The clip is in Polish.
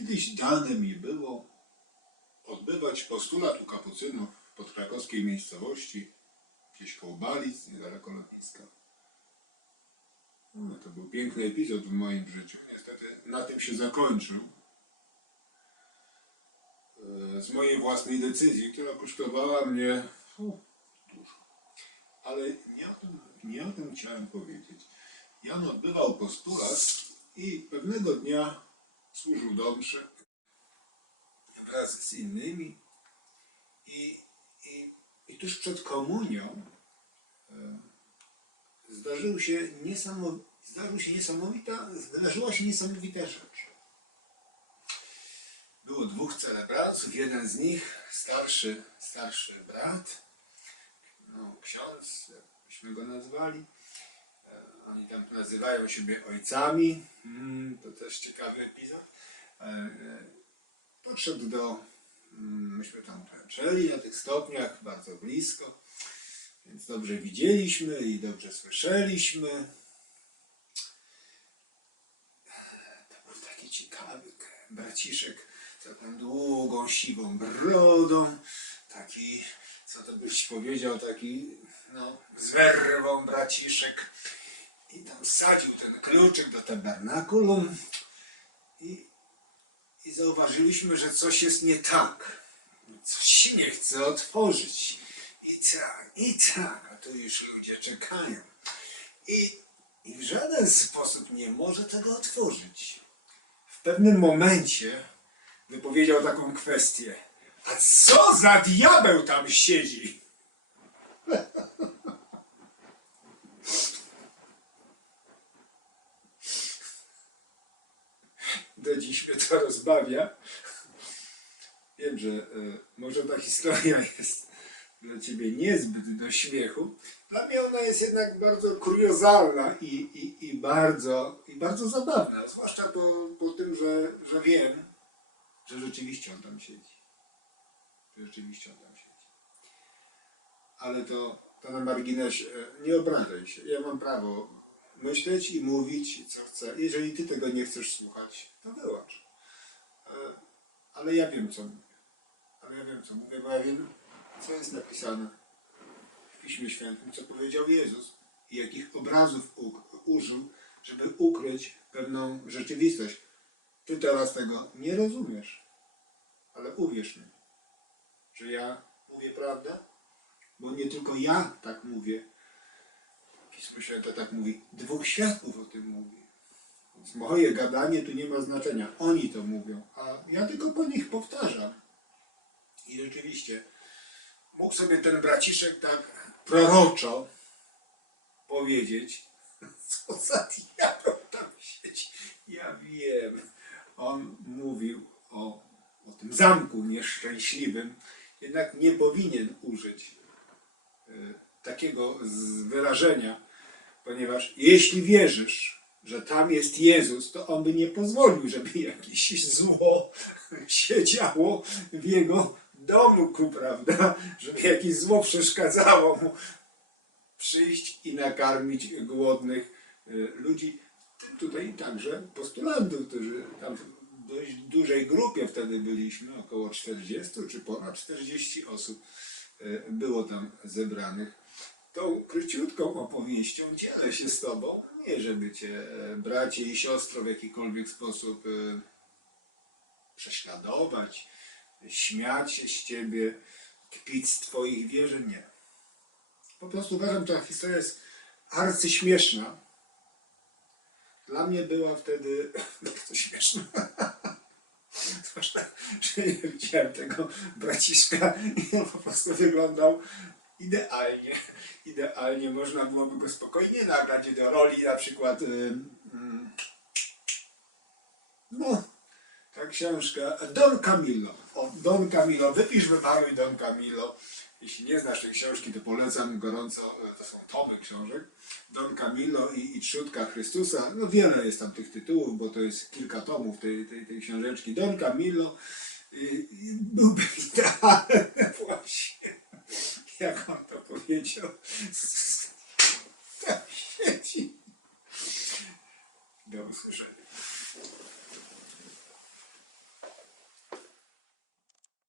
Kiedyś dane mi było odbywać postulat u kapucynów w podkrakowskiej miejscowości, gdzieś koło Balic, niedaleko lotniska. No, to był piękny epizod w moim życiu. Niestety na tym się zakończył. E, Z mojej własnej decyzji, która kosztowała mnie dużo. Ale nie o, tym, nie o tym chciałem powiedzieć. Jan odbywał postulat i pewnego dnia służył do mszy wraz z innymi i, i, i tuż przed komunią e, zdarzył się zdarzył się niesamowita, zdarzyła się niesamowita rzecz. Było dwóch celebrantów, jeden z nich, starszy, starszy brat, no, ksiądz, byśmy go nazwali, oni tam nazywają siebie ojcami, mm, to też ciekawy epizod. E, e, Podszedł do, mm, myśmy tam tańczyli na tych stopniach, bardzo blisko, więc dobrze widzieliśmy i dobrze słyszeliśmy. To był taki ciekawy braciszek, z taką długą, siwą brodą, taki, co to byś powiedział, taki, no, z werwą braciszek. I tam wsadził ten kluczyk do tabernakulum i i zauważyliśmy, że coś jest nie tak. Coś nie chce otworzyć. I tak, i tak, a tu już ludzie czekają. I, I w żaden sposób nie może tego otworzyć. W pewnym momencie wypowiedział taką kwestię. A co za diabeł tam siedzi? do dziś mnie to rozbawia. Wiem, że e, może ta historia jest dla ciebie niezbyt do śmiechu. Dla mnie ona jest jednak bardzo kuriozalna i, i, i, bardzo, i bardzo zabawna. Zwłaszcza po, po tym, że, że wiem, że rzeczywiście on tam siedzi. Rzeczywiście on tam siedzi. Ale to, to na marginesie. Nie obrażaj się. Ja mam prawo myśleć i mówić, co chcę. Jeżeli ty tego nie chcesz słuchać, to wyłącz. E, Ale ja wiem, co mówię. Ale ja wiem, co mówię, bo ja wiem, co jest napisane w Piśmie Świętym, co powiedział Jezus i jakich obrazów użył, żeby ukryć pewną rzeczywistość. Ty teraz tego nie rozumiesz, ale uwierz mi, że ja mówię prawdę, bo nie tylko ja tak mówię, Pismo Święte tak mówi. Dwóch świadków o tym mówi. Więc moje gadanie tu nie ma znaczenia. Oni to mówią, a ja tylko po nich powtarzam. I rzeczywiście mógł sobie ten braciszek tak proroczo powiedzieć, co za diabeł tam siedzi. Ja wiem. On mówił o, o tym zamku nieszczęśliwym, jednak nie powinien użyć y, takiego wyrażenia, ponieważ jeśli wierzysz, że tam jest Jezus, to on by nie pozwolił, żeby jakieś zło siedziało w jego domku, prawda? Żeby jakieś zło przeszkadzało mu przyjść i nakarmić głodnych y, ludzi. Tutaj także postulantów, którzy tam dość dużej grupie wtedy byliśmy, około 40 czy ponad 40 osób y, było tam zebranych. Tą króciutką opowieścią dzielę się z Tobą, nie żeby Cię e, bracie i siostro w jakikolwiek sposób e, prześladować, śmiać się z Ciebie, kpić z Twoich wierzeń, nie. Po prostu uważam, ta historia jest arcyśmieszna. Dla mnie była wtedy bardzo śmieszna. Zwłaszcza, że nie widziałem tego braciszka i on po prostu wyglądał idealnie. Idealnie można byłoby go spokojnie nagrać do roli na przykład ym, ym, no, ta książka Don Camillo. O, Don Camillo, wypisz wymaluj Don Camillo. Jeśli nie znasz tej książki, to polecam gorąco, e, to są tomy książek. Don Camillo i, i Trzutka Chrystusa. No wiele jest tam tych tytułów, bo to jest kilka tomów tej, tej, tej książeczki. Don Camillo y, y, byłby idealny właśnie, jak on to powiedział. Siedzi. Do usłyszenia.